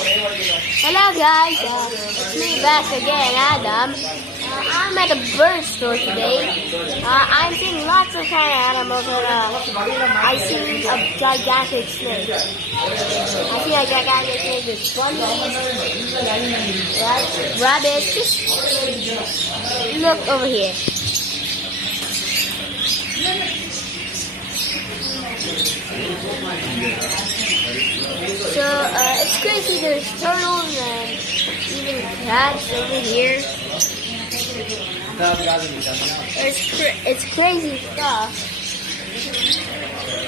Hello guys, it's me back again, Adam. I'm at a bird store today. I'm seeing lots of kind of animals, and I see a gigantic snake. I see a gigantic snake with bunnies, rabbits. Just look over here. So it's crazy. There's turtles and even cats over here. It's crazy stuff.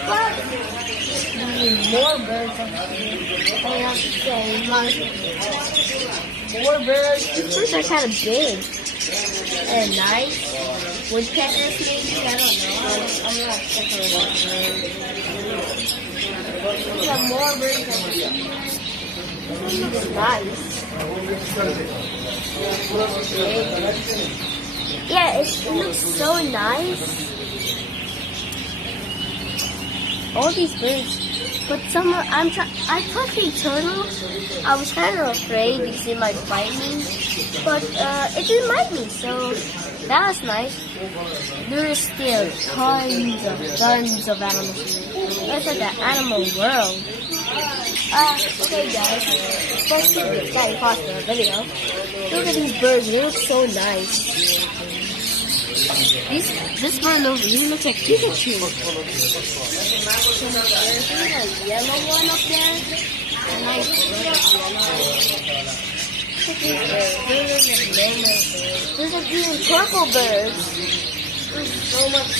But there's more birds over here. I have to say, more birds. These birds are kind of big and nice. Woodpeckers maybe? I don't know. I'm not sure about birds. We have more birds over here. This looks nice. Yeah, it looks so nice. All these birds, but some are, I touched a turtle. I was kind of afraid because it might bite me, but it didn't bite me, so that was nice. There is still tons of animals. That's like the animal world. Okay guys, let's keep this guy pause the video. Look at these birds, they look so nice. This bird over here looks like Pikachu. There's a yellow one up there. A nice yellow. There's a green purple bird. There's so much.